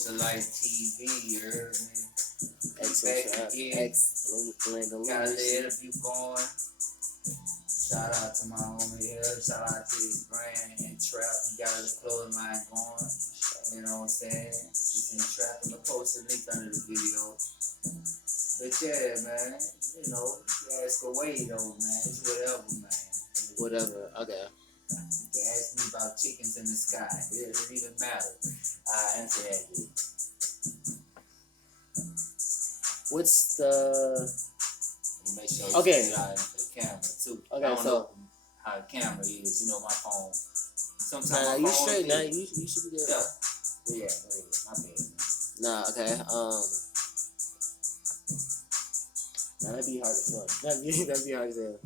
Dosha Lyfe TV, you heard me? Back again. Got a little interview going. Shout out to my homie here. Shout out to his brand, Entrapped. He got a clothing line going. You know what I'm saying? Just Entrapped. I'm going to post a link under the video. But yeah, man. You know, you ask away though, man. It's whatever, man. Whatever. Okay. You can ask me about chickens in the sky. It doesn't even matter. I answer that dude. What's the... You make sure you see out for the camera too. Okay, I don't know how the camera is. You know my phone. Sometimes my you phone straight now. You should be good. Yeah. My bad. Nah, okay. Nah, that'd be hard as fuck. That'd be hard as hell.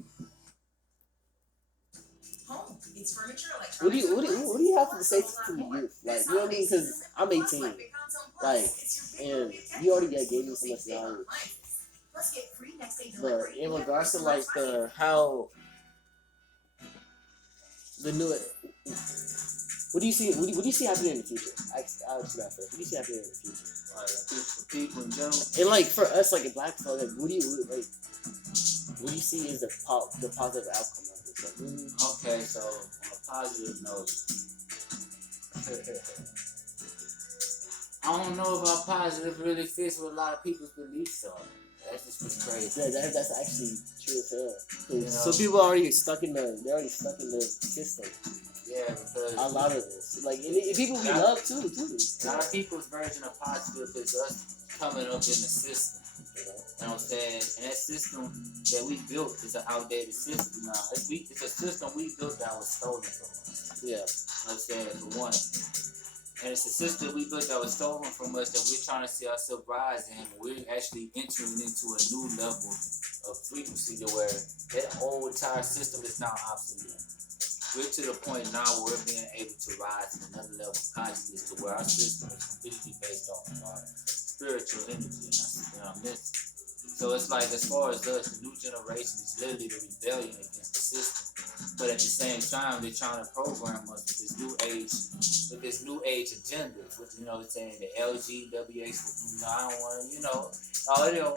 Home. It's furniture, what do you have to say to the youth? Like, you know what I mean? Because I'm 18. Like, and you already gave me so much knowledge. But in regards to like how the new, what do you see? What do you see happening in the future? I'll ask you that first. What do you see happening in the future? For people in general, and like for us, like in Black folk, like what do you see as the positive outcome of this? Like, okay, so on a positive note, I don't know if our positive really fits with a lot of people's beliefs on it. That's just what's crazy. Yeah, that's actually true as hell. You know? So people are already stuck in the system. Yeah, because a lot of this, like, and people we love too. A lot of people's version of positive is us coming up in the system. You know what I'm saying? And that system that we built is an outdated system now. It's a system we built that was stolen from us. Yeah. You know what I'm saying? For one. And it's a system we built that was stolen from us that we're trying to see ourselves rise in. We're actually entering into a new level of frequency to where that whole entire system is now obsolete. We're to the point now where we're being able to rise to another level of consciousness to where our system is completely based off of our spiritual energy and our mental. So it's like, as far as us, the new generation is literally the rebellion against the system. But at the same time, they're trying to program us with this new age agenda, which, you know what I'm saying, the LGWH, I don't want to,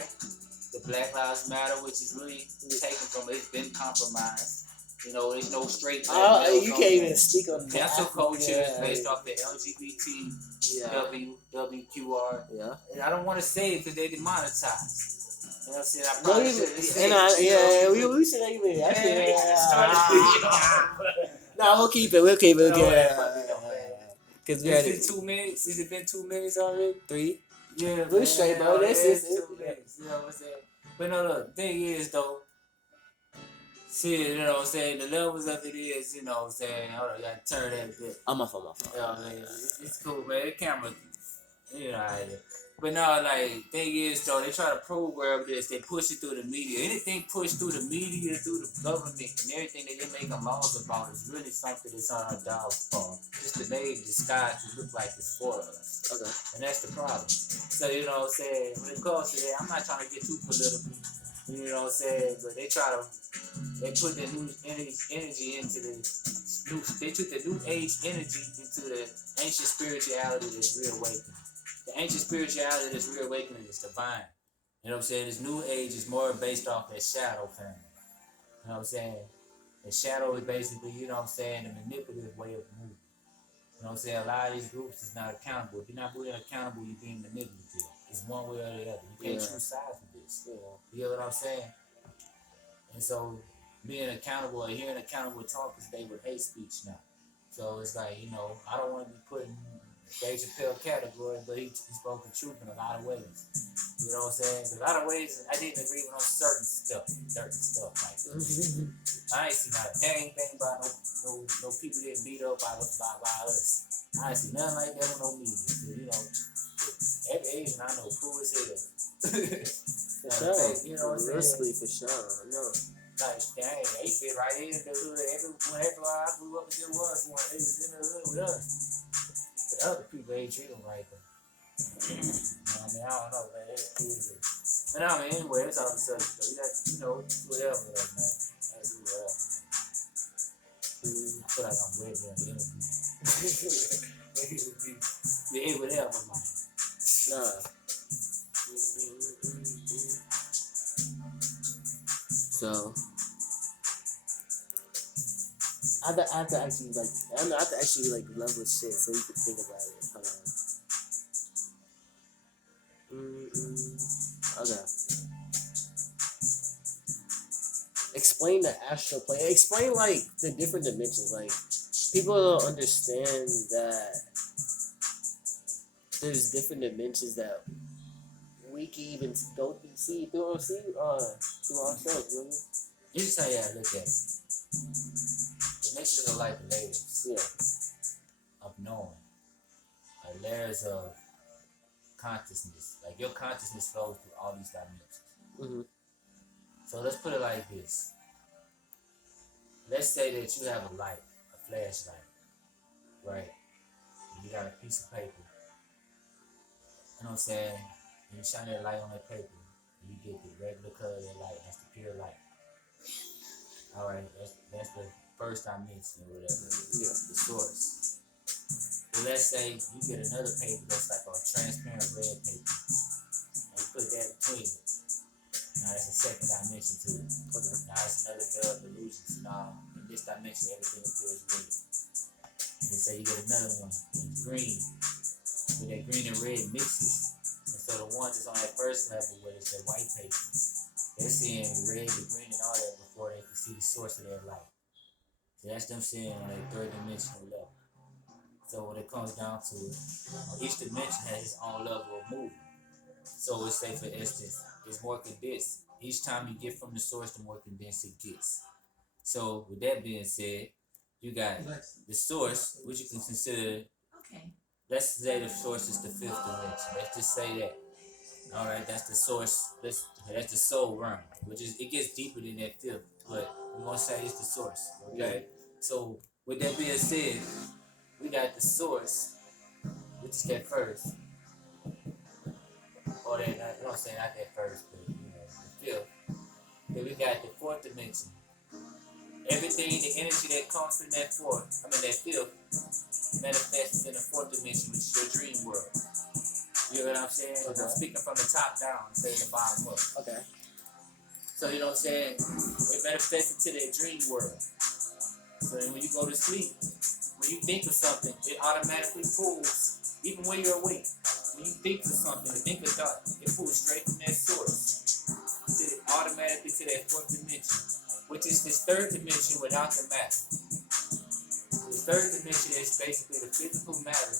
the Black Lives Matter, which is really taken from, it's been compromised. You know, there's no straight. You can't even speak on that. Cancel culture is based off the LGBT, WQR. Yeah. And I don't want to say it because they demonetized. You know what I'm saying? I probably we should even. No, we'll keep it. We'll keep it. Because we had it. 2 minutes. Has it been 2 minutes already? 3. Yeah, we're straight, bro. This is 2 minutes. You know what I'm saying? But no, the thing is though. See, you know what I'm saying? The levels of it is, you know what I'm saying? Hold on, you gotta turn that bit. I'm my phone. You know what I mean? It's cool, man. The camera, you know, but no, like, thing is, though, they try to program this. They push it through the media. Anything pushed through the media, through the government, and everything that they're making laws about is really something that's on our downfall. Just to make disguise to look like it's for us. Okay. And that's the problem. So, you know what I'm saying? When it comes to that, I'm not trying to get too political. You know what I'm saying? But they put the new energy into they took the new age energy into the ancient spirituality that's reawakening. The ancient spirituality that's reawakening is divine. You know what I'm saying? This new age is more based off that shadow family. You know what I'm saying? The shadow is basically, you know what I'm saying, the manipulative way of moving. You know what I'm saying? A lot of these groups is not accountable. If you're not being accountable, you're being manipulative. It's one way or the other. You can't choose sides with this. Yeah. You know what I'm saying? And so being accountable or hearing accountable talk is they with hate speech now. So it's like, you know, I don't want to be put in Dave Chappelle category, but he spoke the truth in a lot of ways. You know what I'm saying? In a lot of ways, I didn't agree with on certain stuff. Like I ain't see not a dang thing about no people getting beat up by us. I ain't see nothing like that on no media. So, you know, every Asian I know cool as hell. For sure. You know what I'm saying? For sure. I know. Like, dang, they fit right in the hood. Whenever I grew up, there was one. They was in the hood with us. The other people ain't treat them right, though. You know what I mean? I don't know, man. It's cool as it. But I mean, anyway, it's all the subject, though. You got, you know, whatever, though, man. That's whatever. I feel like I'm ready on the interview. Yeah, whatever, man. Nah. So I have to actually like level shit so you can think about it. Hold on. Okay. Explain the astral plane. Explain like the different dimensions. Like people don't understand that there's different dimensions that we can even go see through ourselves. You know? This is how you gotta look at it. Dimensions are like layers of knowing, like layers of consciousness. Like your consciousness flows through all these dimensions. Mm-hmm. So let's put it like this. Let's say that you have a light, a flashlight, right? And you got a piece of paper. You know what I'm saying? And you shine that light on that paper, and you get the regular color of that light. That's the pure light. All right, that's the first dimension or whatever. Yeah. The source. But let's say you get another paper that's like a transparent red paper, and you put that between it. Now that's a second dimension to it. Okay. Now it's another veil of illusion. So now in this dimension, everything appears red. And say you get another one, and it's green. But that green and red mixes. And so the ones that's on that first level, where it's that white paper, they're seeing the red, the green, and all that before they can see the source of that light. So that's them seeing on that third dimensional level. So when it comes down to it, each dimension has its own level of movement. So let's say, for instance, it's more condensed. Each time you get from the source, the more condensed it gets. So with that being said, you got the source, which you can consider. Let's say the source is the fifth dimension. Let's just say that. All right, that's the source. That's the soul realm, which is, it gets deeper than that fifth, but we're gonna say it's the source. Okay. So with that being said, we got the source, which is that first, or that, you know what I'm saying, not that first, but the fifth. Then we got the fourth dimension. Everything, the energy that comes from that fifth, manifests in the fourth dimension, which is your dream world. You know what I'm saying? Okay. I'm speaking from the top down instead of the bottom up. Okay. So you know what I'm saying? It manifests into that dream world. So then when you go to sleep, when you think of something, it automatically pulls, even when you're awake. When you think of something, think of thought, it pulls straight from that source. Automatically to that fourth dimension, which is this third dimension without the matter. The third dimension is basically the physical matter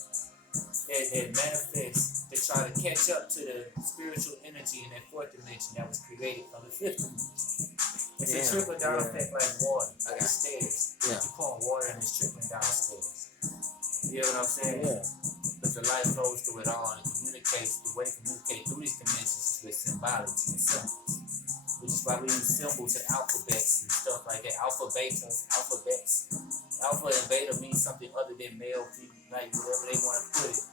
that manifests to try to catch up to the spiritual energy in that fourth dimension that was created from the fifth dimension. It's a trickle down effect like water, like stairs. Yeah. You pour water and it's trickling downstairs. You know what I'm saying? Yeah. But the light flows through it all and communicates. The way to communicate through these dimensions is with symbology and symbols. Which is why we use symbols and alphabets and stuff like that. Alphabets. Alpha and beta means something other than male, female, like whatever they want to put it.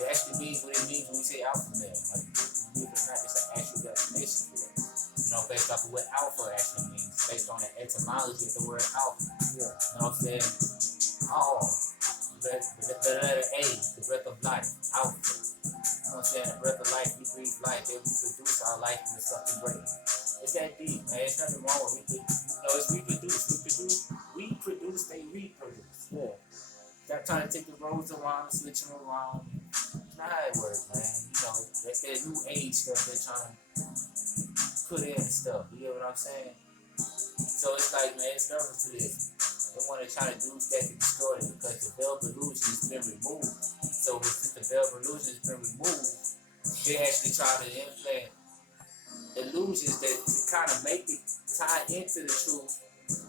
It actually means what it means when we say alpha male. Like, believe it or not, it's an actual definition for that. You know, based off of what alpha actually means, based on the etymology of the word alpha. Yeah. You know what I'm saying? The letter A, the breath of life, alpha. You know what I'm saying? The breath of life, we breathe life, then we produce our life into something greater. It's that deep, man. There's nothing wrong with reproduce. It's reproduce. We produce, they reproduce. Yeah. Stop trying to take the roads around, switch them around. It's not how it works, man. You know, that's that new age stuff they're trying to put in and stuff. You get what I'm saying? So it's like, man, it's nervous to this. They want to try to do that to destroy it because the veil of illusion has been removed. So since the veil of illusion has been removed, they actually try to implant illusions that to kind of make it tie into the truth,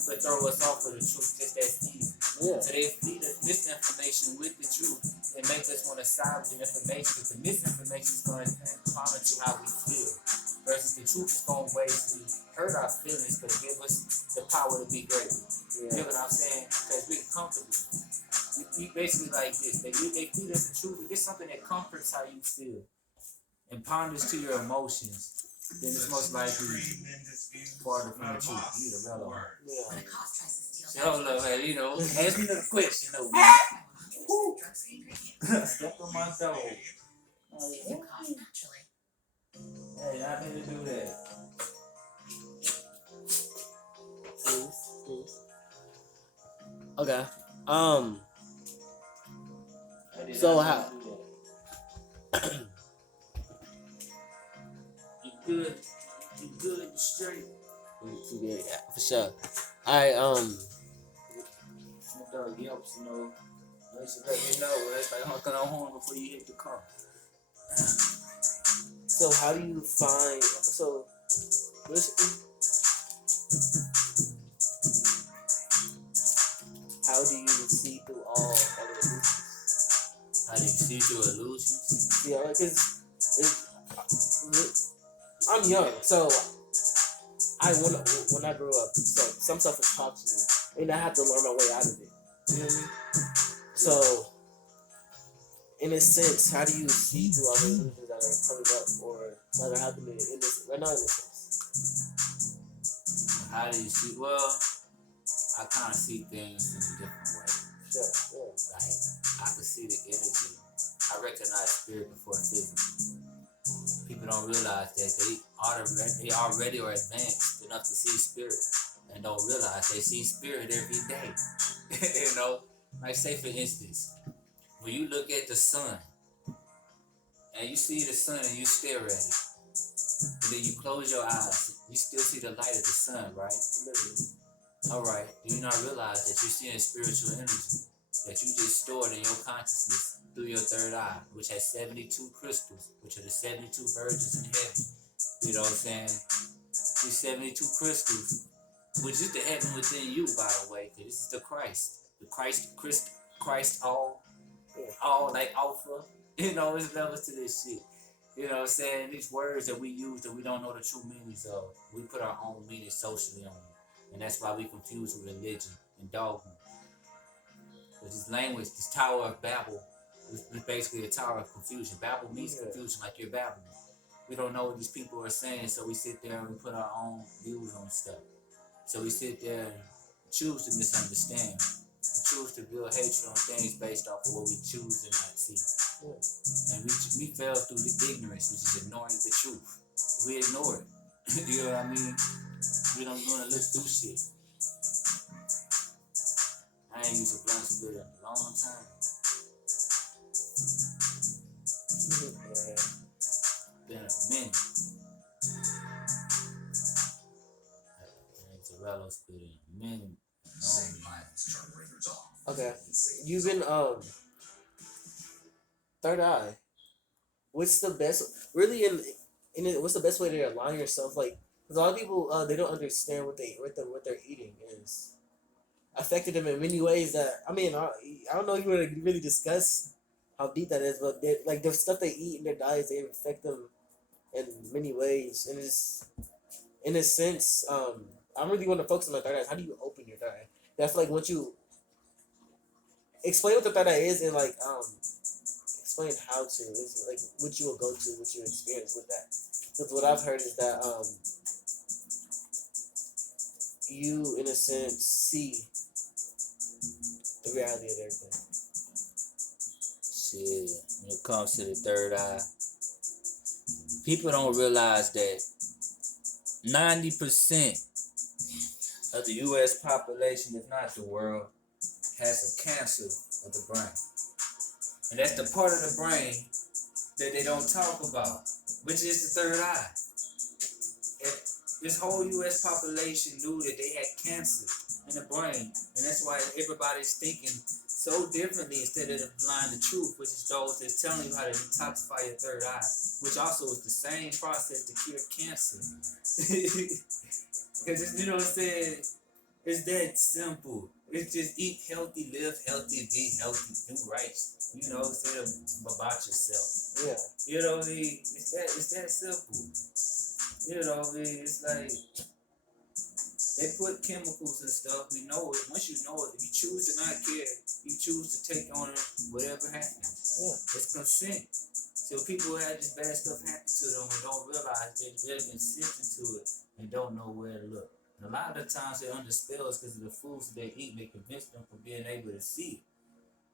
but throw us off of the truth just as easy. Yeah. So they feed us misinformation with the truth and make us want to side with the information because the misinformation is going to harm to how we feel. Versus the truth is going to basically hurt our feelings but give us the power to be great. Yeah. You know what I'm saying? Because we're comfortable. We basically like this. They feed us the truth. We get something that comforts how you feel and ponders to your emotions. Then it's most likely farther from the truth. You need a relevant. Yeah. So hold up, man. You know, ask me another question. You know, step on my dog. If you cough naturally. Hey, I need to do that. Please. Okay. So how? You good? You good? You straight? Yeah, for sure. Alright, My dog yelps, you know. They should let me know. It's like honking on horn before you hit the car. so how do you find, so, how do you see through all the illusions? How do you see through illusions? Yeah, like, I'm young, so when I grew up, so some stuff was taught to me, and I had to learn my way out of it. You know what I mean? So, in a sense, how do you see through all the illusions that are coming up or that are happening in this right now? In this sense, How do you see? Well, I kind of see things in a different way. sure, yeah. Like, I can see the energy. I recognize spirit before physical. People don't realize that they already are advanced enough to see spirit and don't realize they see spirit every day. You know, like say for instance, when you look at the sun and you see the sun and you stare at it, and then you close your eyes, you still see the light of the sun, right? All right. Do you not realize that you're seeing spiritual energy that you just stored in your consciousness through your third eye, which has 72 crystals, which are the 72 virgins in heaven? You know what I'm saying? These 72 crystals, which is the heaven within you, by the way, because this is the Christ all like alpha. You know, it's levels to this shit. You know what I'm saying? These words that we use that we don't know the true meanings of, we put our own meaning socially on them. And that's why we confuse with religion and dogma. But this language, this Tower of Babel, is basically a tower of confusion. Babel means confusion, like you're babbling. We don't know what these people are saying, so we sit there and we put our own views on stuff. So we sit there and choose to misunderstand. We choose to build hatred on things based off of what we choose to not see. And we fail through the ignorance, which is ignoring the truth. We ignore it. You know what I mean? We don't want to look through shit. I ain't used a blunt splitter in a long time. Been a minute. I ain't Torello splitter in a minute. Okay, you've been third eye. What's the best? Really, in it, what's the best way to align yourself? Like, because a lot of people they don't understand what they're eating is affected them in many ways. That I mean, I don't know if you want to really discuss how deep that is, but like the stuff they eat in their diets, they affect them in many ways, and it's in a sense. I really want to focus on the third eye. How do you open your third eye? That's like once you explain what the third eye is, and like explain how to. It's like what you will go to, what you experience with that. Because what I've heard is that you, in a sense, see the reality of everything. Shit, when it comes to the third eye, people don't realize that 90% of the U.S. population, if not the world, has a cancer of the brain. And that's the part of the brain that they don't talk about, which is the third eye. If this whole U.S. population knew that they had cancer in the brain, and that's why everybody's thinking so differently instead of applying the truth, which is those that's telling you how to detoxify your third eye, which also is the same process to cure cancer. Because, you know what I'm saying? It's that simple. It's just eat healthy, live healthy, be healthy, do right. You know, instead of about yourself. Yeah. You know what I mean? It's that simple. You know what I mean? It's like they put chemicals and stuff. We know it. Once you know it, if you choose to not care, you choose to take on it, whatever happens. Yeah. It's consent. So people have this bad stuff happen to them and don't realize they're consenting to it and don't know where to look. And a lot of the times they're under spells because of the foods that they eat. They convince them from being able to see it.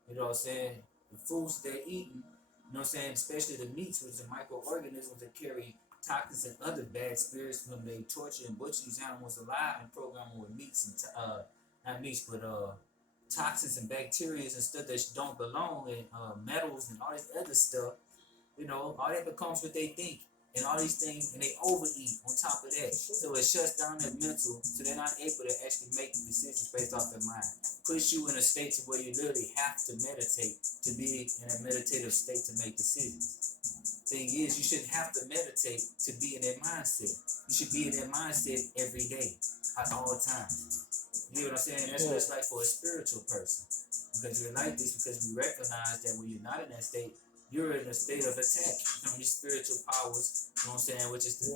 You know what I'm saying? The foods they're eating know what I'm saying? Especially the meats, which are microorganisms that carry toxins and other bad spirits when they torture and butcher these animals alive and program them with meats and not meats, but toxins and bacteria and stuff that don't belong, and metals and all this other stuff. You know, all that becomes what they think. And all these things, and they overeat on top of that. So it shuts down their mental, so they're not able to actually make decisions based off their mind. Puts you in a state to where you literally have to meditate to be in a meditative state to make decisions. Thing is, you shouldn't have to meditate to be in that mindset. You should be in that mindset every day, at all times. You know what I'm saying? That's what it's like for a spiritual person. Because we're like this, because we recognize that when you're not in that state, you're in a state of attack from these spiritual powers, you know what I'm saying, which is the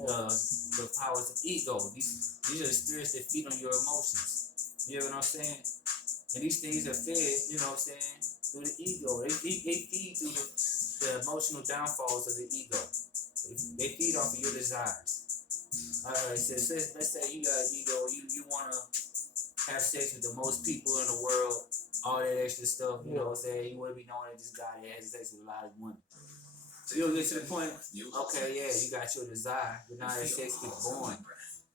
powers of ego. These are the spirits that feed on your emotions. You know what I'm saying? And these things are fed, you know what I'm saying, through the ego. They feed through the emotional downfalls of the ego. They feed off of your desires. Alright, so let's say you got an ego, you want to have sex with the most people in the world, all that extra stuff, you know what I'm saying? You want to be known as this guy that has sex with a lot of women. So you'll get to the point, okay, yeah, you got your desire, but now that sex gets boring.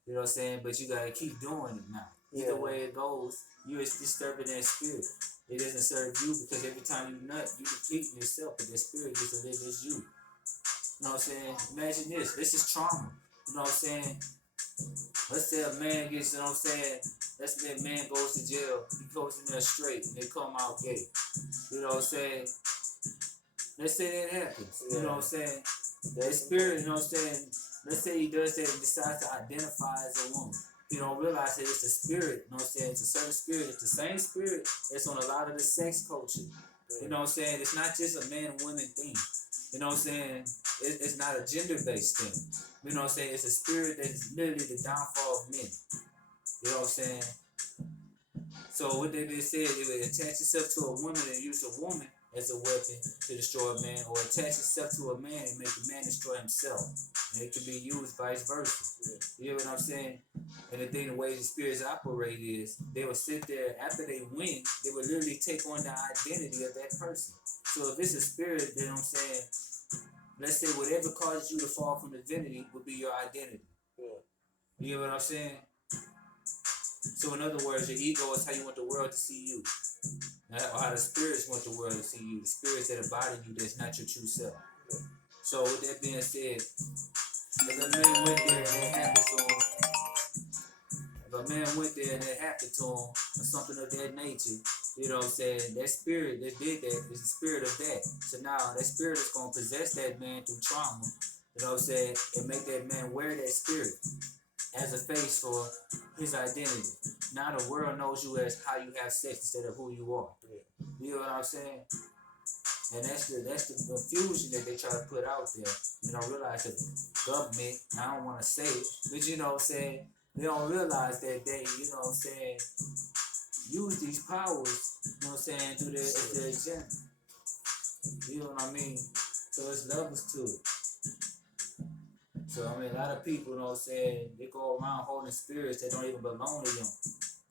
You know what I'm saying? But you got to keep doing it now. Either way it goes, you're disturbing that spirit. It doesn't serve you because every time you nut, you deplete yourself, but that spirit gets to live as you. You know what I'm saying? Imagine this. This is trauma. You know what I'm saying? Let's say a man gets, you know what I'm saying? Let's say a man goes to jail. He goes in there straight and they come out gay. You know what I'm saying? Let's say that happens. You know what I'm saying? That spirit, you know what I'm saying? Let's say he does that and decides to identify as a woman. You don't realize that it's a spirit, you know what I'm saying? It's a certain spirit. It's the same spirit that's on a lot of the sex culture. You know what I'm saying? It's not just a man and women thing. You know what I'm saying? It's not a gender-based thing. You know what I'm saying? It's a spirit that's literally the downfall of men. You know what I'm saying? So with that being said, it would attach itself to a woman and use a woman as a weapon to destroy a man, or attach itself to a man and make the man destroy himself. And it can be used vice versa. You know what I'm saying? And the thing, the way the spirits operate is, they will sit there, after they win, they will literally take on the identity of that person. So if it's a spirit, you know what I'm saying, let's say whatever causes you to fall from divinity would be your identity. You know what I'm saying? So in other words, your ego is how you want the world to see you. Or how the spirits want the world to see you. The spirits that embody you, that's not your true self. So with that being said, if a man went there and it happened to him, or something of that nature, you know what I'm saying, that spirit that did that is the spirit of that. So now that spirit is going to possess that man through trauma, you know what I'm saying, and make that man wear that spirit as a face for his identity. Now the world knows you as how you have sex instead of who you are. You know what I'm saying? And that's the confusion that they try to put out there. They don't realize that the government, I don't want to say it, but you know what I'm saying, they don't realize that they, you know what I'm saying, use these powers, you know what I'm saying, through their agenda. You know what I mean? So it's levels to it. So I mean, a lot of people, you know what I'm saying, they go around holding spirits that don't even belong to them.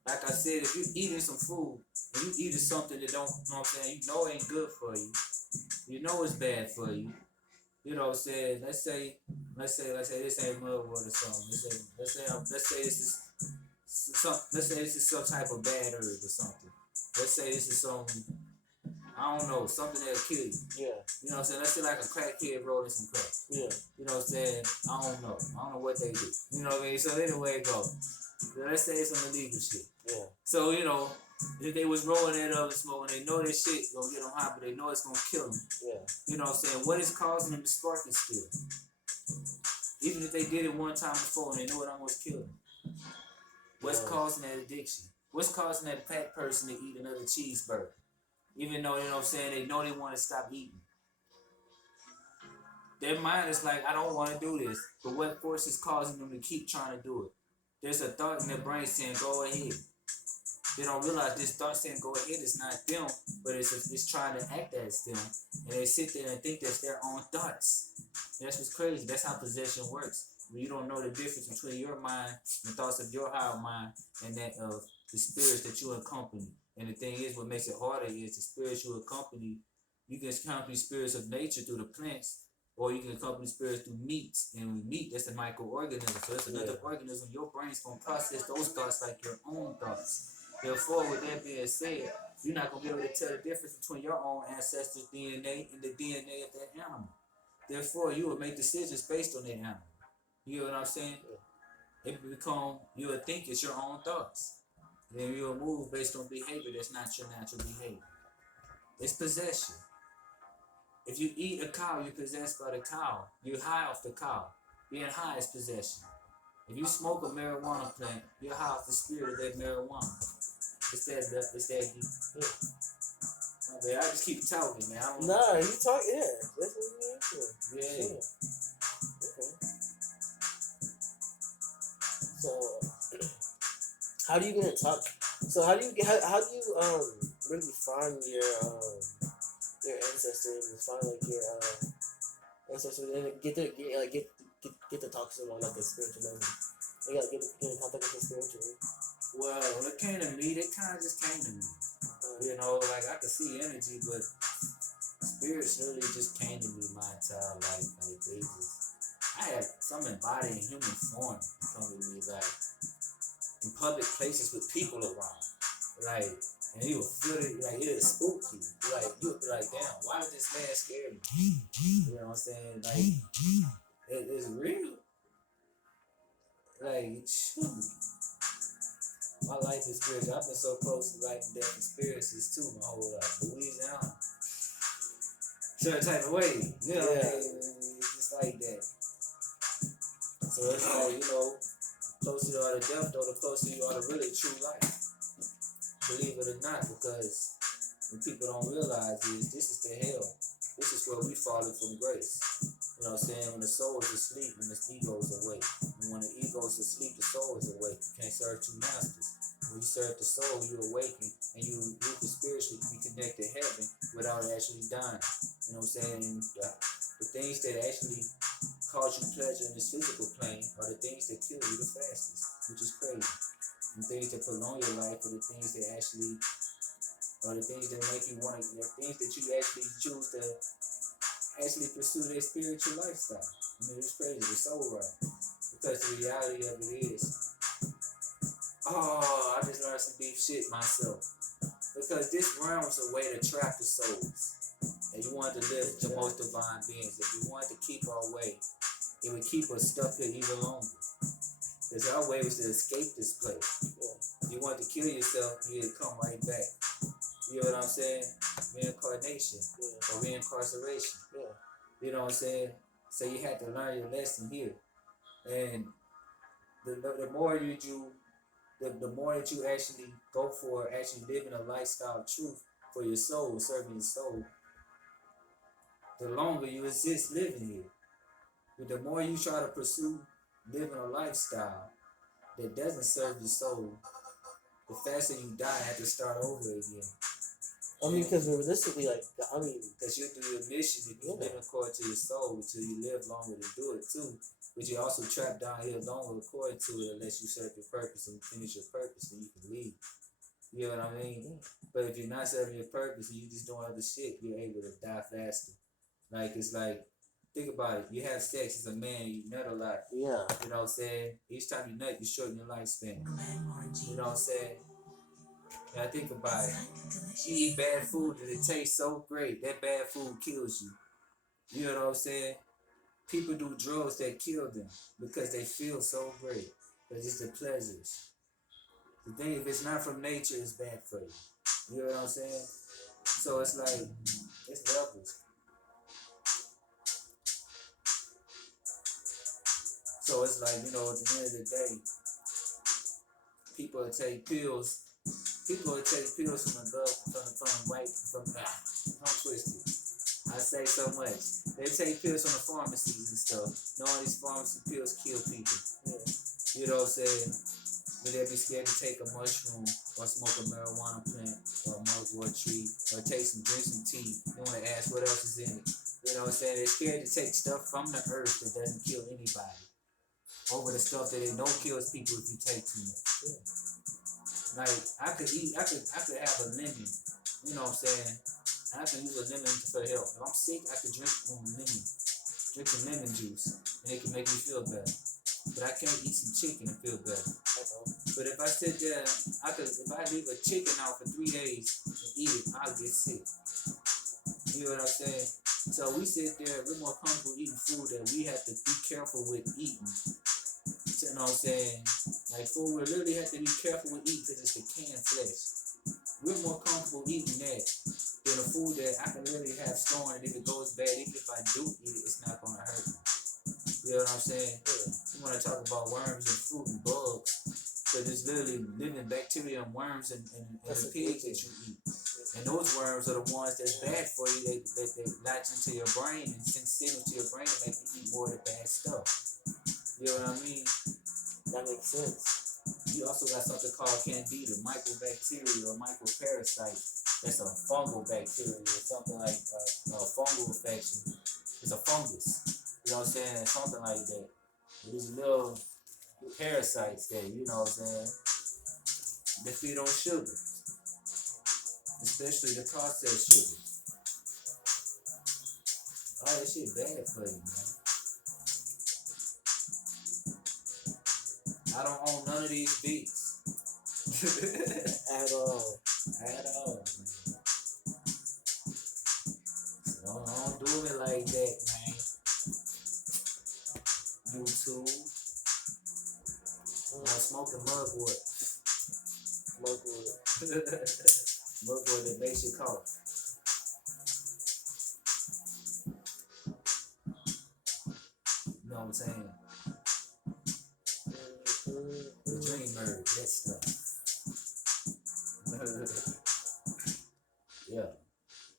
Like I said, if you eating some food and you eating something that don't, you know what I'm saying, you know ain't good for you, you know it's bad for you. You know what I'm saying? Let's say this ain't mud water or something. Let's say this is some type of bad herb or something. Let's say this is some, I don't know, something that'll kill you. Yeah. You know what I'm saying? Let's say like a crackhead rolling some crack. Yeah. You know what I'm saying? I don't know what they do. You know what I mean? So anyway it goes. Let's say it's some illegal shit. Yeah. So, you know, if they was rolling that up and smoking, they know that shit gonna get them hot, but they know it's gonna kill them. Yeah. You know what I'm saying? What is causing them to spark it still? Even if they did it one time before and they know it almost killed them. What's causing that addiction? What's causing that fat person to eat another cheeseburger? Even though, you know what I'm saying, they know they want to stop eating. Their mind is like, I don't want to do this. But what force is causing them to keep trying to do it? There's a thought in their brain saying, go ahead. They don't realize this thought saying go ahead is not them, but it's trying to act as them. And they sit there and think that's their own thoughts. That's what's crazy. That's how possession works. When you don't know the difference between your mind and the thoughts of your higher mind and that of the spirits that you accompany. And the thing is, what makes it harder is the spirits you accompany You can accompany spirits of nature through the plants, or you can accompany spirits through meats. And with meat, that's a microorganism. So it's another organism. Your brain's gonna process those thoughts like your own thoughts. Therefore, with that being said, you're not gonna be able to tell the difference between your own ancestors' DNA and the DNA of that animal. Therefore, you will make decisions based on that animal. You know what I'm saying? It become you will think it's your own thoughts. Then you will move based on behavior that's not your natural behavior. It's possession. If you eat a cow, you're possessed by the cow. You're high off the cow. Being high is possession. If you smoke a marijuana plant, you're high off the spirit of that marijuana. It's that deep. Yeah. I just keep talking, man. Nah, you talk, yeah. That's what we need for. Yeah. Sure. Okay. So, how do you get in touch? So, how do you really find your ancestors and find like your ancestors and get to talk to them on like a spiritual level? You gotta get in contact with them spiritually. Well, when it came to me, it kind of just came to me. You know, like I could see energy, but spirits really just came to me my entire life. Like they just, I had some embodied in human form come to me, like in public places with people around, like, and you would feel it, like it would spook you, like you would be like, damn, why did this man scare me? You know what I'm saying? Like it's real. Like, shoot. My life experience, I've been so close to life and death experiences too my whole life. Louisiana. Certain type of way. You know, it's just like that. So it's like, you know, the closer you are to death, though, the closer you are to really true life. Believe it or not, because what people don't realize is this is the hell. This is where we fallen from grace. You know what I'm saying? When the soul is asleep and the ego is awake. And when the ego is asleep, the soul is awake. You can't serve two masters. When you serve the soul, you awaken and you can spiritually reconnect to heaven without actually dying. You know what I'm saying? The things that actually cause you pleasure in this physical plane are the things that kill you the fastest, which is crazy. The things that prolong your life are the things that actually are the things that make you want to, the things that you actually choose to actually pursue their spiritual lifestyle. I mean, it's crazy. It's so right. Because the reality of it is, I just learned some deep shit myself. Because this realm is a way to trap the souls. And you want to live the most divine beings. If you want to keep our way, it would keep us stuck here even longer. Because our way was to escape this place. If you want to kill yourself, you'd come right back. You know what I'm saying? Reincarnation or reincarceration. You know what I'm saying? So you had to learn your lesson here. And the more the more that you actually go for actually living a lifestyle of truth for your soul, serving your soul, the longer you exist living here. But the more you try to pursue living a lifestyle that doesn't serve your soul, the faster you die and have to start over again. I mean, because realistically, because you do your mission if you live according to your soul until you live longer to do it too. But you're also trapped down here longer according to it unless you serve your purpose and finish your purpose and you can leave. You know what I mean? But if you're not serving your purpose and you're just doing other shit, you're able to die faster. Like, it's like, think about it. You have sex as a man, you nut a lot. Yeah. You know what I'm saying? Each time you nut, you shorten your lifespan. You know what I'm saying? Now think about it. You eat bad food and it tastes so great. That bad food kills you. You know what I'm saying? People do drugs that kill them because they feel so great. Because it's the pleasures. The thing, if it's not from nature, it's bad for you. You know what I'm saying? So it's like, it's levels. So it's like, you know, at the end of the day, people will take pills. People will take pills from the don't twist it. I say so much. They take pills from the pharmacies and stuff. Knowing these pharmacy pills kill people. You know what I'm saying? But they'll be scared to take a mushroom or smoke a marijuana plant or a mugwort tree or drink some tea. They want to ask what else is in it. You know what I'm saying? They're scared to take stuff from the earth that doesn't kill anybody over the stuff that they know kills people if you take too much. Like, I could have a lemon, you know what I'm saying? I can use a lemon for help. If I'm sick, I can drink drinking lemon juice, and it can make me feel better. But I can't eat some chicken and feel better. But if I sit there, if I leave a chicken out for 3 days and eat it, I'll get sick. You know what I'm saying? So we sit there, we're more comfortable eating food that we have to be careful with eating. You know what I'm saying? Like food, we literally have to be careful with eating because it's the canned flesh. We're more comfortable eating that than a food that I can literally have stored, and if it goes bad, even if I do eat it, it's not going to hurt me. You know what I'm saying? You want to talk about worms and fruit and bugs, because it's literally living bacteria and worms and the pigs that you eat. And those worms are the ones that's bad for you. They latch into your brain and send signals to your brain to make you eat more of the bad stuff. You know what I mean? That makes sense. You also got something called candida, mycobacteria or mycoparasite. That's a fungal bacteria or something like a fungal infection. It's a fungus. You know what I'm saying? Something like that. These little parasites that, you know what I'm saying, they feed on sugar. Especially the processed sugar. All that shit bad for you, man. I don't own none of these beats. At all. At all, man. Don't do it like that, man. YouTube. I'm smoking mugwort. Mugwort that makes you cough. You know what I'm saying? The dream murder, that stuff. Yeah.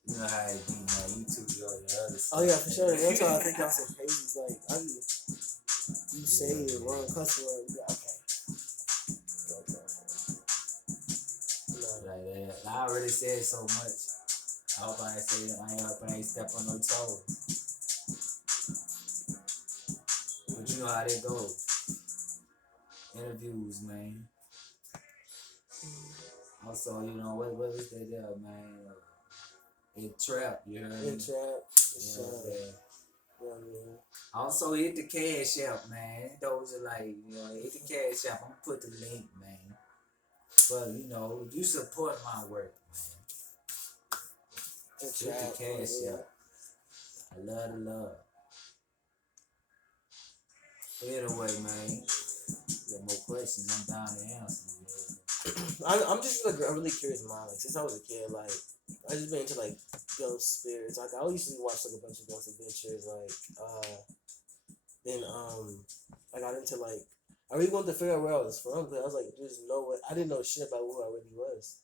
You know how it be, man. YouTube, you all the other stuff. Oh yeah, for sure. That's why I think y'all so crazy. It's like, you say it wrong cuss word, you be like, okay. Like that. I already said so much. I hope I ain't step on no toes. But you know how that goes. Interviews, man. Also, you know, what was that there, man? Entrapped, you heard me? Entrapped. Yeah. Also, hit the Cash App, man. Those are like, you know, hit the Cash App. I'm gonna put the link, man. But, you know, you support my work, man. Hit the Cash App. I love the love. Anyway, man. Got more questions, I'm down to answer. I'm just like a really curious mind. Like since I was a kid, like I just been into like ghost spirits. Like I used to watch like a bunch of Ghost Adventures. Then I got into like I really wanted to figure out where I was from because I was like there's no way I didn't know shit about who I really was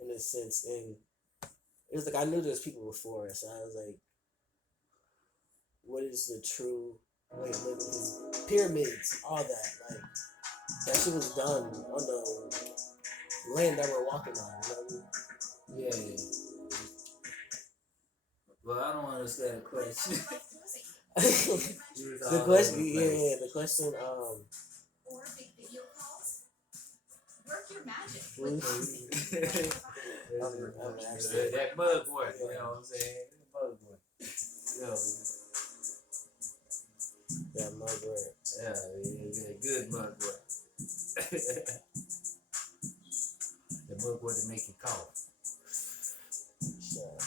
in a sense, and it was like I knew there was people before, so I was like, what is the true way of living? Because pyramids, all that, like that shit was done on the land that we're walking on, you know what I mean? Yeah. Well, I don't understand the question. the question, Or big video calls. Work your magic with that mugwort, you know what I'm saying? Mugwort. Yeah. That mugwort. Yeah, good mugwort. The mugwort to make you cough. Sure.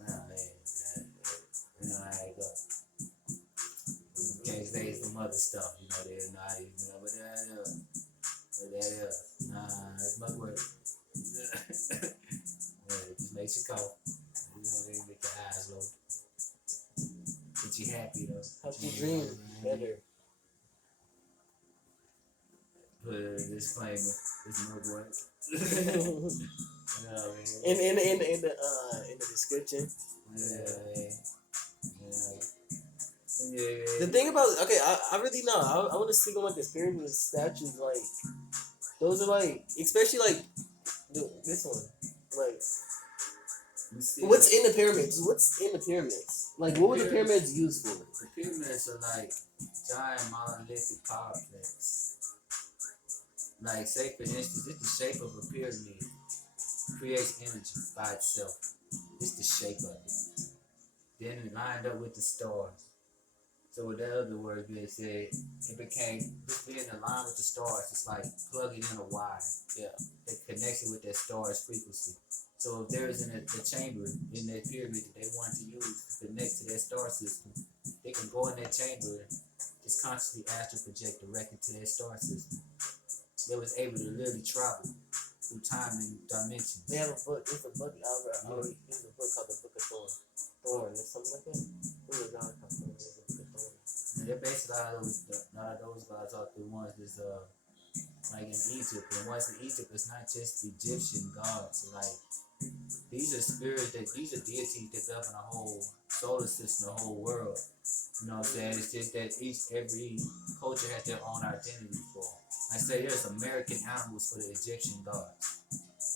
Nah, man. You know how it goes. Can't say some other stuff, you know, they're not even, you know, but that is. Nah, it's mugwort. Yeah, it just makes you cough. You know what I mean? Make your eyes low. Get you happy, though. Help you dream better. Put a disclaimer. It's mugwort. You know what I mean? In the description. Yeah. The thing about I really know. I want to stick on like the pyramid statues. Like those are like, especially like this one. Like what's in the pyramids? What's in the pyramids? Like what were the pyramids used for? The pyramids are like giant monolithic power plants. Like say for instance, it's the shape of a pyramid. Creates energy by itself. It's the shape of it. Then it lined up with the stars. So with that other word being said, it became just being aligned with the stars. It's like plugging in a wire. Yeah. That connects it with that star's frequency. So if there is a chamber in that pyramid that they want to use to connect to that star system, they can go in that chamber and just consciously astral project directly to that star system. They was able to literally travel through time and dimensions. They have a book. There's a book. There's a book called the Book of Thorn or something like that. There's a God called Thorn. There's a Book of Thorn. And they're basically a lot of those gods are the ones that's like in Egypt. And once in Egypt, it's not just Egyptian gods. Like these are spirits these are deities that govern the whole solar system, the whole world. You know what I'm saying? It's just that every culture has their own identity for them. I say there's American animals for the Egyptian gods.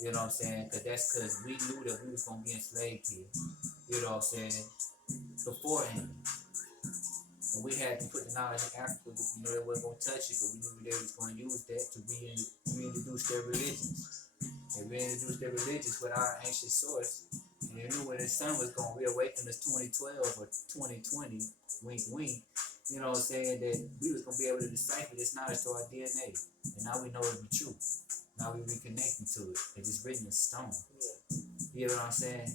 You know what I'm saying? Because we knew that we was going to be enslaved here. You know what I'm saying? Beforehand. And we had to put the knowledge in Africa because we knew they weren't going to touch it, but we knew they was going to use that to reintroduce their religions. They reintroduced their religions with our ancient source. And they knew when the sun was going to reawaken us 2012 or 2020, wink, wink. You know what I'm saying? That we was going to be able to decipher this knowledge to our DNA. And now we know it to be true. Now we reconnecting to it. It's written in stone. You know what I'm saying?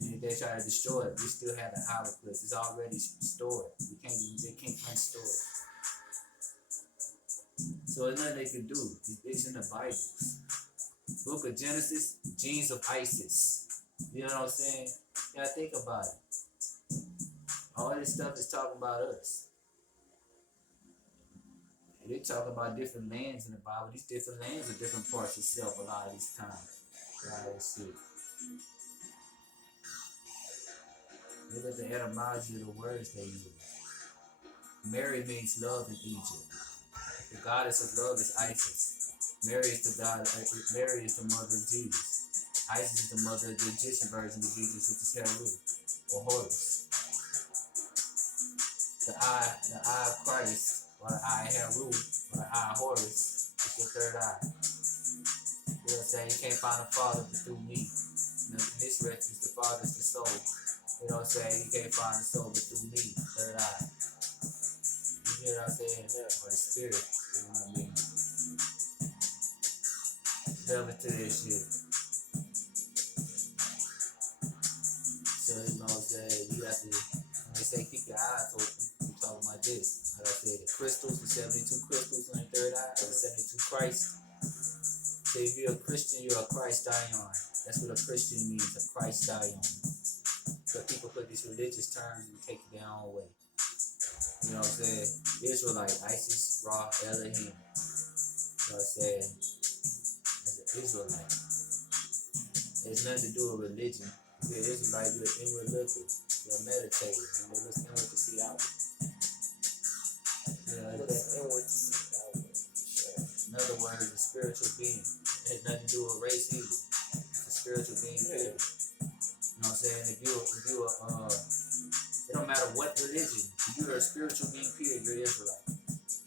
And if they try to destroy it, we still have the hieroglyphs. It's already stored. They can't unstore it. So there's nothing they can do. It's in the Bible. Book of Genesis, genes of Isis. You know what I'm saying? You gotta think about it. All this stuff is talking about us. And they talk about different lands in the Bible. These different lands are different parts of self a lot of these times. Shit. Look at the etymology of the words they use. Mary means love in Egypt. The goddess of love is Isis. Mary is the mother of Jesus. Isis is the mother of the Egyptian version of Jesus, which is Heru, or Horus. The eye of Christ, or the eye of Heru, or the eye of Horus, is the third eye. You know what I'm saying? You can't find a father but through me. In this reference, the father is the soul. You know what I'm saying? You can't find the soul but through me, third eye. You hear what I'm saying? Or the spirit, you know what I mean? Delve into this shit. So, you know what I'm saying? You have to, when they say keep your eyes open, we're talking about this. Like I said, the crystals, the 72 crystals on the third eye, the 72 Christ. So if you're a Christian, you're a Christ ion. That's what a Christian means, a Christ ion. So people put these religious terms and take it their own way. You know what I'm saying? Israelite, Isis, Ra, Elohim. You know what I'm saying? As an Israelite. It has nothing to do with religion. If you're an Israelite, you're an inward looker. You're a meditator. You look inward to see out. You know, Look inward to see outward. Sure. In other words, a spiritual being. It has nothing to do with race either. It's a spiritual being, period. You know what I'm saying? If you it don't matter what religion, if you're a spiritual being, period, you're Israelite.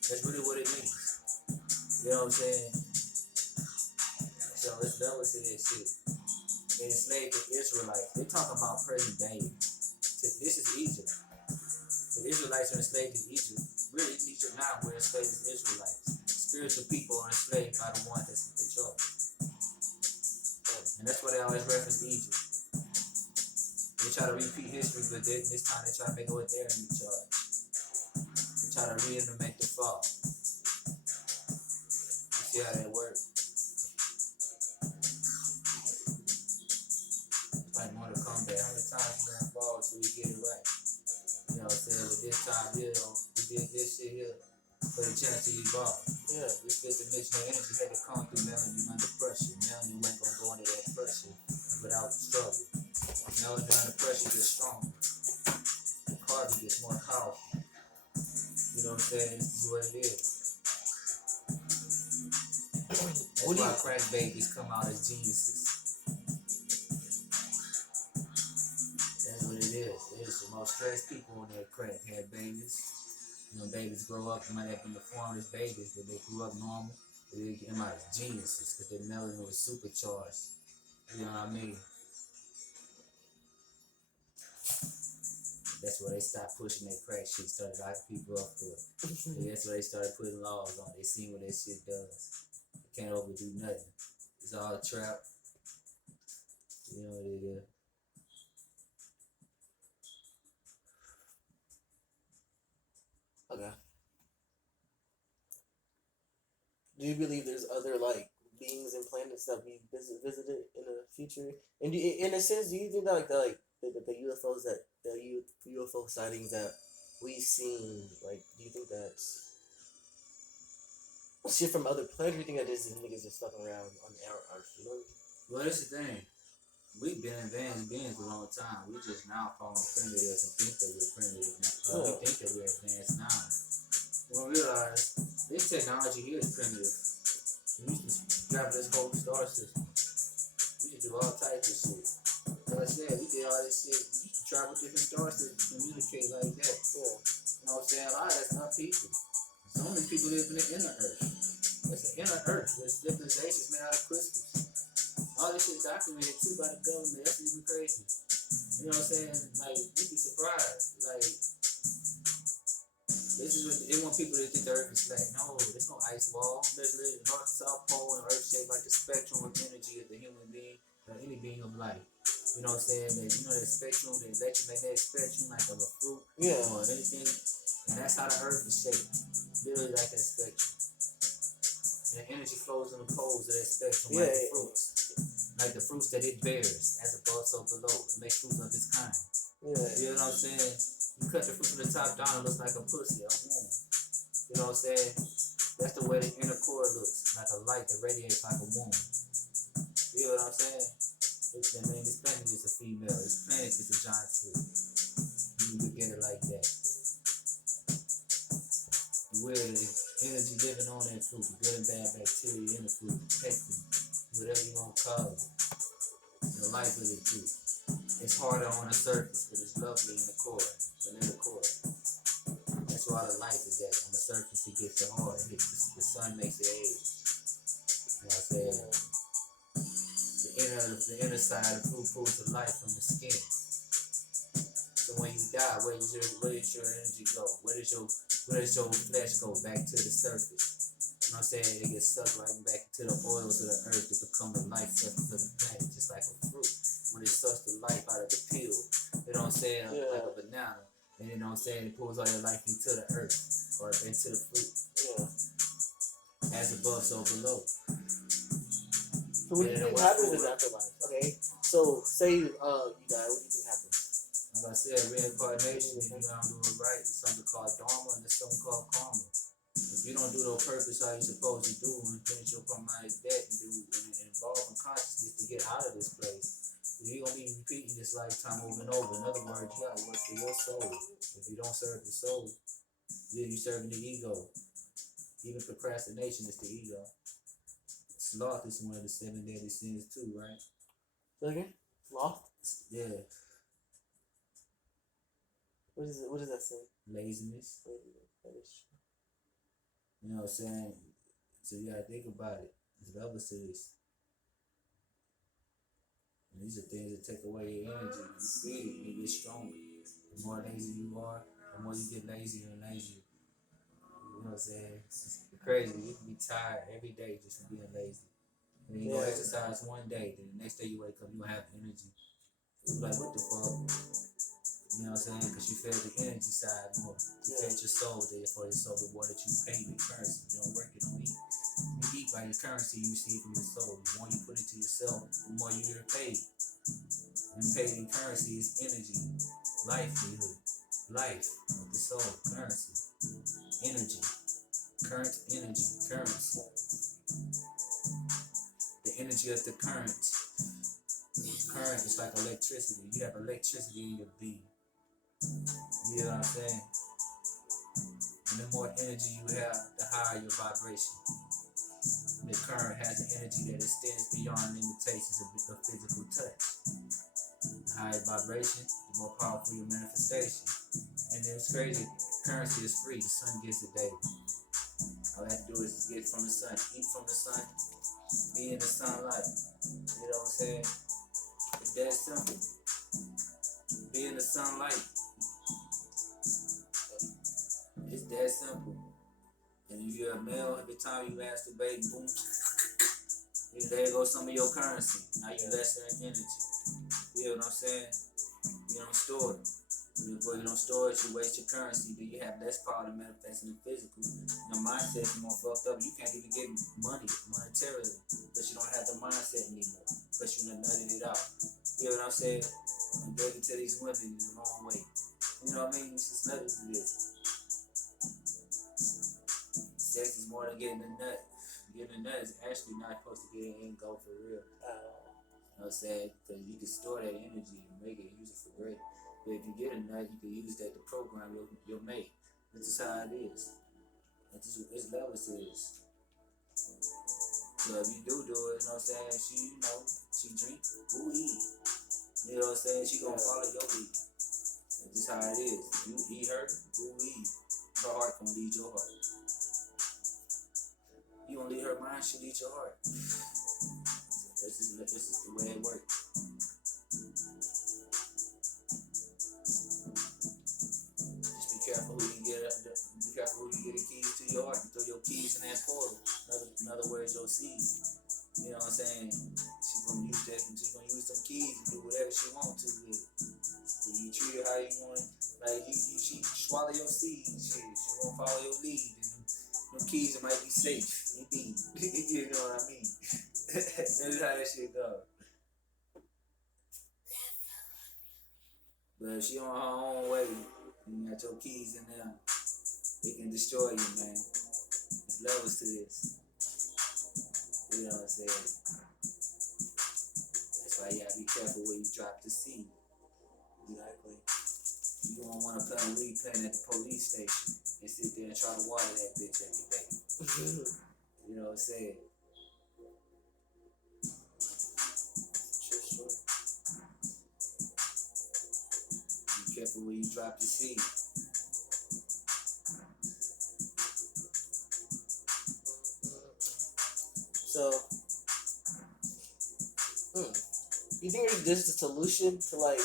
That's really what it means. You know what I'm saying? So let's delve into that shit. They enslaved the Israelites. They talk about present day. This is Egypt. The Israelites are enslaved in Egypt. Really, in Egypt now, we're enslaved as Israelites. Spiritual people are enslaved by the ones that's in control. And that's why they always reference Egypt. They try to repeat history, but this time they try to make it what they're in charge. They try to re-implement the fall. You see how that works? Like Mortal Kombat, how many times you gonna fall till we get it right? You know what I'm saying? But this time, you know, we did this shit here for the chance to evolve. Yeah. This fifth dimensional energy had to come through melanin under pressure. Melanin wasn't gonna go into that pressure without struggle. Melanin under pressure gets stronger. The carbon gets more powerful. You know what I'm saying? This is what it is. That's why crack babies come out as geniuses. That's what it is. There's the most stressed people on that crack had babies. You know, babies grow up, they might have been deformed as babies, but they grew up normal. They came out as geniuses because their melanin was supercharged. You know what I mean? That's where they stopped pushing that crack shit, started locking people up for it. And that's where they started putting laws on. They seen what that shit does. They can't overdo nothing. It's all a trap. You know what it is. Okay. Do you believe there's other like beings and planets that we visited in the future? And in a sense, do you think that the UFOs the UFO sightings that we've seen, like, do you think that's shit from other planets? Or do you think that this niggas just fucking around on our Earth? You know? Well, that's the thing. We've been advanced beings for a long time. We just now falling primitive and think that we're primitive now. We think that we're advanced now. When we realize this technology here is primitive. We used to travel this whole star system. We should do all types of shit. Like I said, we did all this shit. We used to travel different star systems, communicate like that. Yeah. You know what I'm saying? A lot of that's not people. Some of these people live in the inner earth. It's an inner earth with civilizations made out of crystals. All this shit documented too by the government. That's even crazy. You know what I'm saying? Like, you'd be surprised. Like, this is what they want people to think the earth is flat. No, there's no ice wall. There's literally the north, south pole, and earth shaped like the spectrum of energy of the human being or any being of life. You know what I'm saying? That, you know, that spectrum, the electromagnetic spectrum, like of a fruit or anything. And that's how the earth is shaped. Literally like that spectrum. And the energy flows in the poles of that spectrum, like the fruits. Like the fruits that it bears, as above, so below. It makes fruits of its kind. Yeah. You know what I'm saying? You cut the fruit from the top down, it looks like a pussy, a womb. You know what I'm saying? That's the way the inner core looks, like a light that radiates like a womb. You know what I'm saying? This planet is a female. This planet is a giant fruit. You look at it like that. Where the energy living on that fruit, the good and bad bacteria in the fruit, protecting, whatever you want to call it. The life of the fruit. It's harder on the surface, but it's lovely in the core, within the core. That's where all the life is at. On the surface, it gets hard. It gets the sun makes it age. You know what I'm saying? The inner side of the fruit pulls the life from the skin. So when you die, where does your energy go? Where does your flesh go? Back to the surface. You know what I'm saying? It gets sucked right back to the oils of the earth to become the life substance of the planet, just like a fruit. When it sucks the life out of the peel, you know what I'm saying? Like a banana. And you know what I'm saying? It pulls all your life into the earth or into the fruit. Yeah. As above, so below. So what do you think happens in afterlife? Okay. So say you die, what do you think happens? Like I said, reincarnation, if you don't do it right, it's something called dharma and there's something called karma. If you don't do the purpose how you're supposed to do and finish your karmatic debt and involve in consciousness to get out of this place, you're going to be repeating this lifetime over and over. In other words, you got to work for your soul. If you don't serve the soul, you're serving the ego. Even procrastination is the ego. Sloth is one of the 7 deadly sins too, right? Okay. Sloth? Yeah. What does that say? Laziness. That is true. You know what I'm saying? So you gotta think about it. There's levels to this. And these are things that take away your energy. You feel it, you get stronger. The more lazy you are, the more you get lazier and lazier. You know what I'm saying? It's crazy. You can be tired every day just from being lazy. And then you go exercise one day, then the next day you wake up, you don't have energy. You're like, what the fuck? You know what I'm saying? Because you feel the energy side more. You fed your soul, therefore your soul rewarded you pay with currency. You don't work, you don't eat. You eat by your currency you receive from your soul. The more you put into yourself, the more you get paid. And paid in currency is energy, livelihood, life of the soul, currency, energy, current energy, currency. The energy of the current. Current is like electricity. You have electricity in your being. You know what I'm saying? And the more energy you have, the higher your vibration. The current has an energy that extends beyond limitations of physical touch. The higher vibration, the more powerful your manifestation. And it's crazy. Currency is free. The sun gives it daily. All I have to do is get from the sun, eat from the sun, be in the sunlight. You know what I'm saying? It's that simple. Be in the sunlight. that simple. And if you're a male, at the time you masturbate, boom, there goes some of your currency. Now you lesser in energy. You know what I'm saying? You don't store it. Before you don't store it, you waste your currency. Then you have less power to manifest in the physical. Your mindset's more fucked up. You can't even get money monetarily because you don't have the mindset anymore. Because you done nutted it out. You know what I'm saying? And gave it to these women in the wrong way. You know what I mean? It's just nothing to this. Sex is more than getting a nut. Getting a nut is actually not supposed to be an end goal for real. You know what I'm saying? Because you can store that energy and make it, use it for great. But if you get a nut, you can use that to program your mate. This is how it is. It's levels to this. So if you do it, you know what I'm saying? She drink, who eat? You know what I'm saying? She gonna follow your lead. This is how it is. If you eat her, who eat? Her heart gonna lead your heart. You gonna lead her mind, she lead your heart. This is the way it works. Just be careful who you get. Be careful who you get the keys to your heart. You throw your keys in that portal. In other words, your seed. You know what I'm saying? She's gonna use that. She's gonna use some keys and do whatever she wants to with it. You treat her how you want. Like she swallow your seed. She gonna follow your lead. And them keys might be safe, indeed. You know what I mean? That's how that shit go. But if she on her own way, and you got your keys in there, it can destroy you, man. There's levels to this. You know what I'm saying? That's why you gotta be careful where you drop the seed. Exactly. You don't want to play a weed plant at the police station and sit there and try to water that bitch every day. You know what I'm saying? Sure. Be careful where you drop the seed. So, you think there's just a solution to like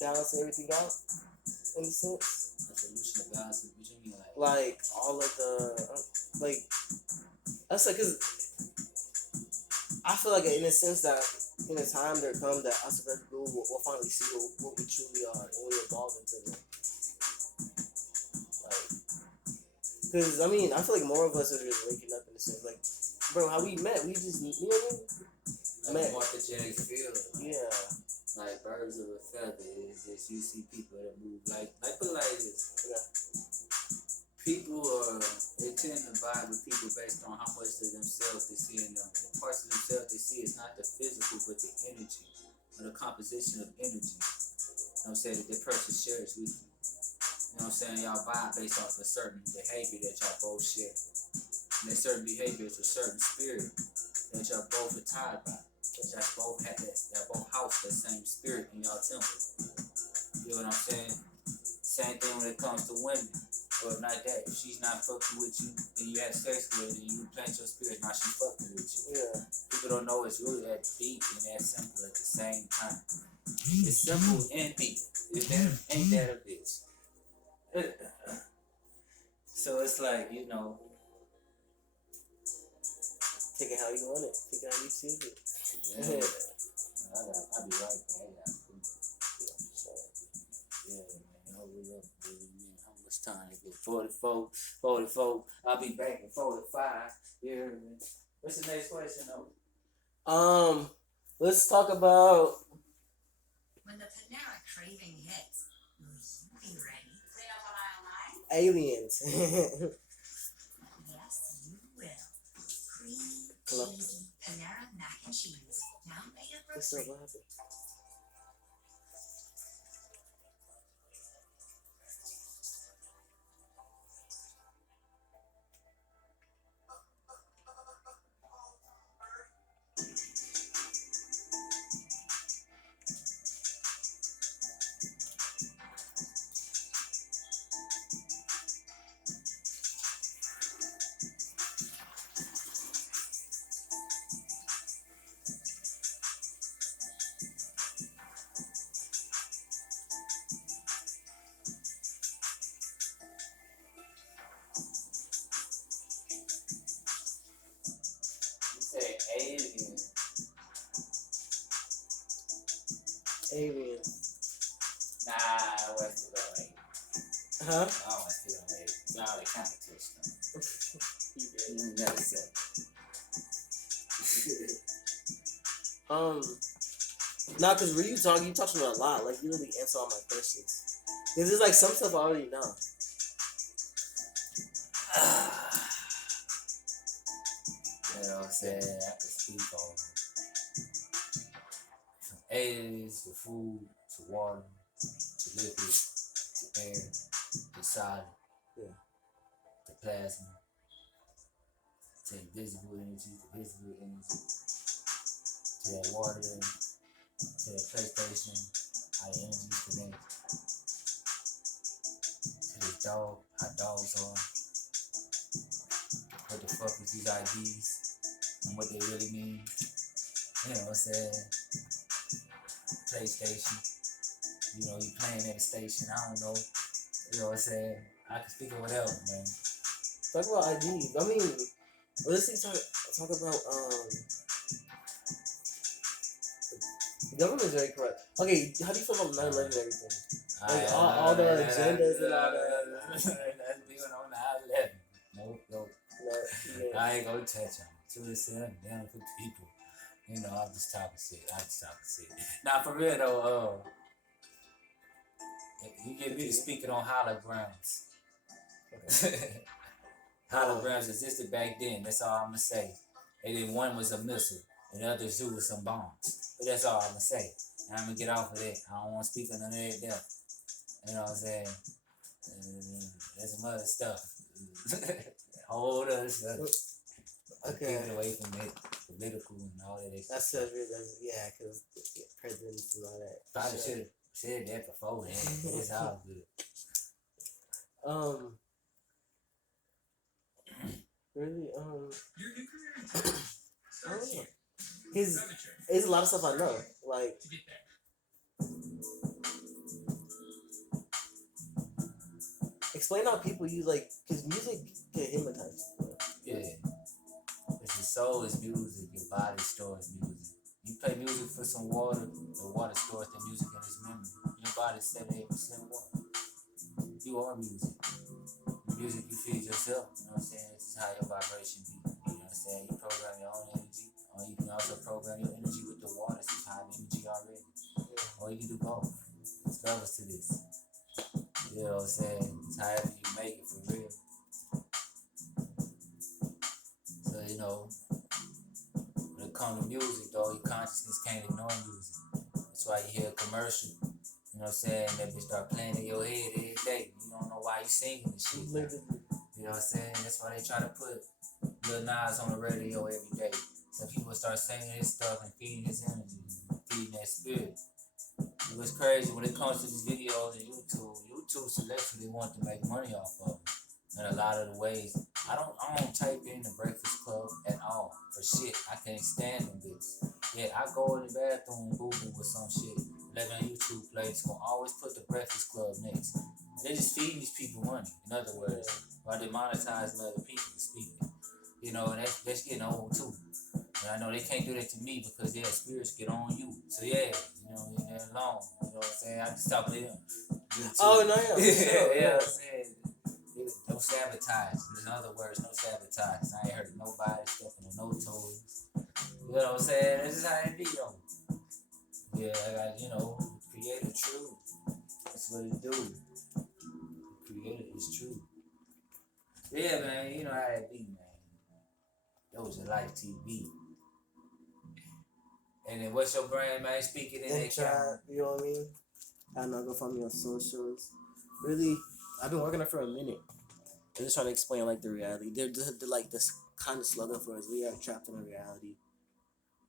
balance everything out in a sense? A solution to balance it. What you mean, like all of the like? That's like, cause I feel like in a sense that in a time there comes that us as people will finally see what we truly are and we evolve into them. Like, cause I mean I feel like more of us are just waking up in a sense. Like, bro, how we met, we just, you know what I mean? like morphogenic field. Yeah. Like birds of a feather is just you see people that move like put it like this. Yeah. People they tend to vibe with people based on how much of themselves they see in them. The parts of themselves they see is not the physical but the energy or the composition of energy. You know what I'm saying? That person shares with you. You know what I'm saying? Y'all vibe based off a certain behavior that y'all both share. And that certain behavior is a certain spirit that y'all both are tied by. That both have that both house that same spirit in y'all temple. You know what I'm saying? Same thing when it comes to women. Or not that. If she's not fucking with you and you have sex with her and you plant your spirit, now she fucking with you. Yeah. People don't know it's really that deep and that simple at the same time. It's simple and deep. Ain't that a bitch? So it's like, you know. Take it how you want it. Take it how you see it. Yeah. I'll be right back. Yeah, man. Hold up, man. How much time is it? 44. I'll be back in 45. Yeah, man. What's the next question, though? Let's talk about When the Panera craving hits, will you be ready? Clean up on aisle 9? aliens. Yes, you will. Creamy, Hello? cheesy Panera mac and cheese. Now made of What's up? roasted. What happened? aliens. Nah, I want to go like. Huh? I don't want to go like. Y'all, they kind of touched them. You never said. Nah, cause when you talk to me a lot. Like you really answer all my questions. Cause it's like some stuff I already know. You know what I'm saying? I can speak on from aliens to food to water to liquid to air to solid to plasma to invisible energy to visible energy to that water to that PlayStation, how the energies connect to this dog, how dogs are, what the fuck is these IDs and what they really mean. You know what I'm saying? PlayStation. You know, you playing at a station, I don't know. You know what I'm saying? I can speak of whatever, man. Talk about IDs. I mean, let's talk about the government's very corrupt. Okay, how do you feel about 9/11 and everything? Like all the agendas and all that. That's leaving on the 9/11. Nope. Yeah. I ain't gonna touch them. To the seven down for people. You know, I'm just talking shit. Now, for real though, you get me speaking on holograms. Okay. Holograms existed back then. That's all I'm gonna say. And then one was a missile, and the other two was some bombs. But that's all I'm gonna say. And I'm gonna get off of that. I don't want to speak on none of that death. You know what I'm saying? There's some other stuff. Whole other stuff. Okay. Get away from it, political and all that. That's yeah, because presidents and all that. Probably should have said that beforehand. It's all good. Really, I don't know. There's a lot of stuff I know. Like, explain how people use, like, because music can hypnotize people. Yeah. It's your soul is music, your body stores music. You play music for some water, the water stores the music in its memory. Your body's 78% water. You are music. The music you feed yourself, you know what I'm saying? This is how your vibration be. You know what I'm saying? You program your own energy, or you can also program your energy with the water, so you have energy already. Yeah. Or you can do both. There's levels to this. You know what I'm saying? It's however you make it for real. So, you know, when it comes to music, though, your consciousness can't ignore music. That's why you hear a commercial, you know what I'm saying, that bitch start playing in your head every day. You don't know why you singing and shit. You know what I'm saying? That's why they try to put Lil Nas on the radio every day. So people start singing his stuff and feeding his energy, and feeding that spirit. It was crazy when it comes to these videos on YouTube selects who they want to make money off of. In a lot of the ways. I don't type in the Breakfast Club at all. For shit. I can't stand them bitches. Yeah, I go in the bathroom and Google with some shit. Let on YouTube play. It's gonna always put the Breakfast Club next. They just feeding these people money. In other words, while they monetizing other people to speak. You know, and that's getting old too. And I know they can't do that to me because their spirits get on you. So yeah, you know, leave that alone. You know what I'm saying? I just talk to them. Oh no, yeah. I'm saying. No sabotage. In other words, no sabotage. I ain't heard nobody stepping on no toes. You know what I'm saying? This is how it be, though. Yeah, you know, creator true. That's what it do. Creator is true. Yeah, man, you know how it be, man. Dosha Lyfe TV. And then what's your brand, man? Speaking in that camera. You know what I mean? I know, go find me on socials. Really, I've been working on it for a minute. They're just trying to explain, like, the reality. They're like this kind of slogan for us. We are trapped in a reality.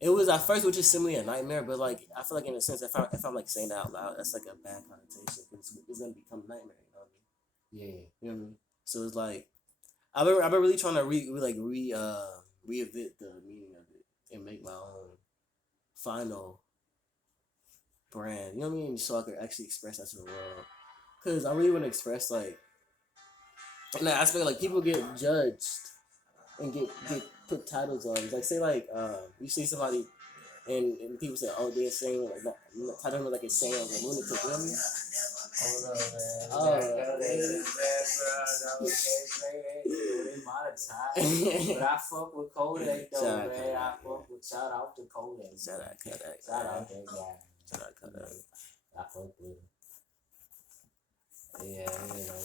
It was at first, which is simply a nightmare, but like I feel like in a sense, if I'm like saying that out loud, that's like a bad connotation because it's gonna become a nightmare. You know what I mean? Yeah. You know what I mean? So it's like I've been really trying to reinvent the meaning of it and make my own final brand. You know what I mean? So I could actually express that to the world. Cause I really want to express like. In that aspect, like people get judged and get put titles on. Like say like you see somebody and people say, oh, they're saying like not, I don't know, like it's saying like a lunatic, you know what I mean? Hold up, man. Oh, They monetize. But I fuck with Kodak though, Shout out man. Kodak, I fuck with shout out to Kodak. Shout out Kodak. Shout out that guy. Shout out Kodak. I fuck with him. Yeah, you know.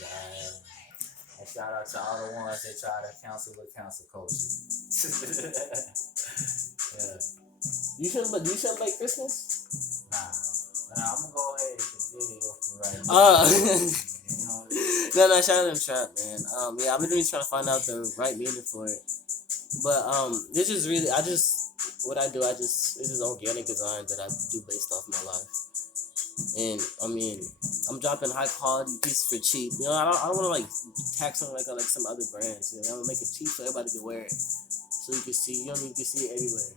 Yeah. And shout out to all the ones that try to cancel with cancel culture. Yeah. Do you celebrate Christmas? Nah, I'm gonna go ahead and hit the video for right now. You know, No, shout out to Entrapped, man. Yeah, I've been really trying to find out the right meaning for it. But this is really, what I do, it's just organic design that I do based off my life. And I mean, I'm dropping high quality pieces for cheap. You know, I don't want to like tax on like some other brands. You know, I'm gonna make it cheap so everybody can wear it, so you can see. You know, you can see it everywhere.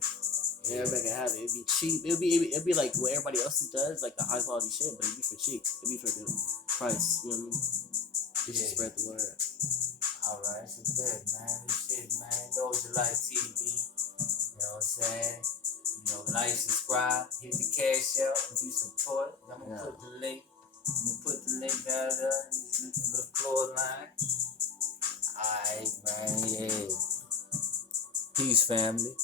And everybody can have it. It'd be cheap. It'd be like what everybody else does, like the high quality shit, but it'd be for cheap. It'd be for the price. You know what I mean? Just to spread the word. Alright, it's a bet, man. This shit, man. Dosha Lyfe TV. You know what I'm saying? You know, like, subscribe, hit the cash out, if you support. I'm gonna put the link. Down there in the floor line. Alright, man. Yeah. Peace, family.